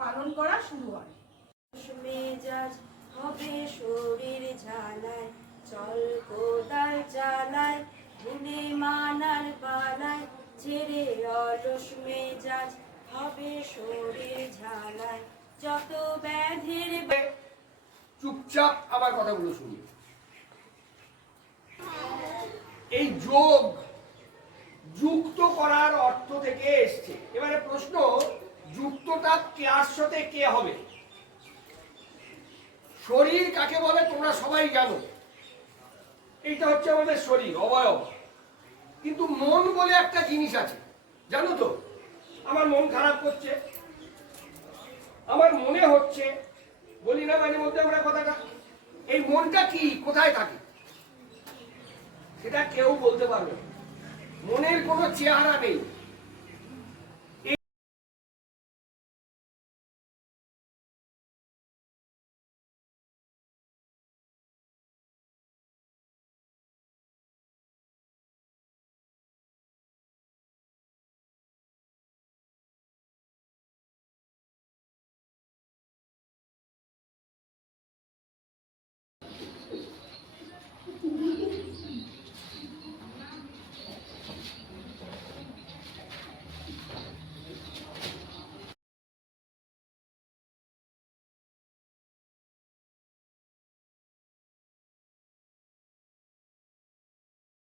পালন করা শুরু হয়। মেজাজ হবে শরীর ঝালায়, চল কোদাল চালায়, গুনে মানার পালায়, ছেড়ে অলস মেজাজ হবে শরীর ঝালায়, যত ব্যাধির। চুপচাপ আমার কথাগুলো শুনি। এই যোগ যুক্ত করার অর্থ থেকে এসছে। এবারে প্রশ্ন, যুক্তটা কার সাথে কে হবে? শরীর কাকে বলে তোমরা সবাই জানো, এইটা হচ্ছে আমাদের শরীর, অবয়ব। কিন্তু মন বলে একটা জিনিস আছে, জানো তো? আমার মন খারাপ করছে, আমার মনে হচ্ছে, বলি না মাঝে মধ্যে আমরা কথাটা, এই মনটা কি, কোথায় থাকে সেটা কেউ বলতে পারবে না। মনের কোনো চেহারা নেই।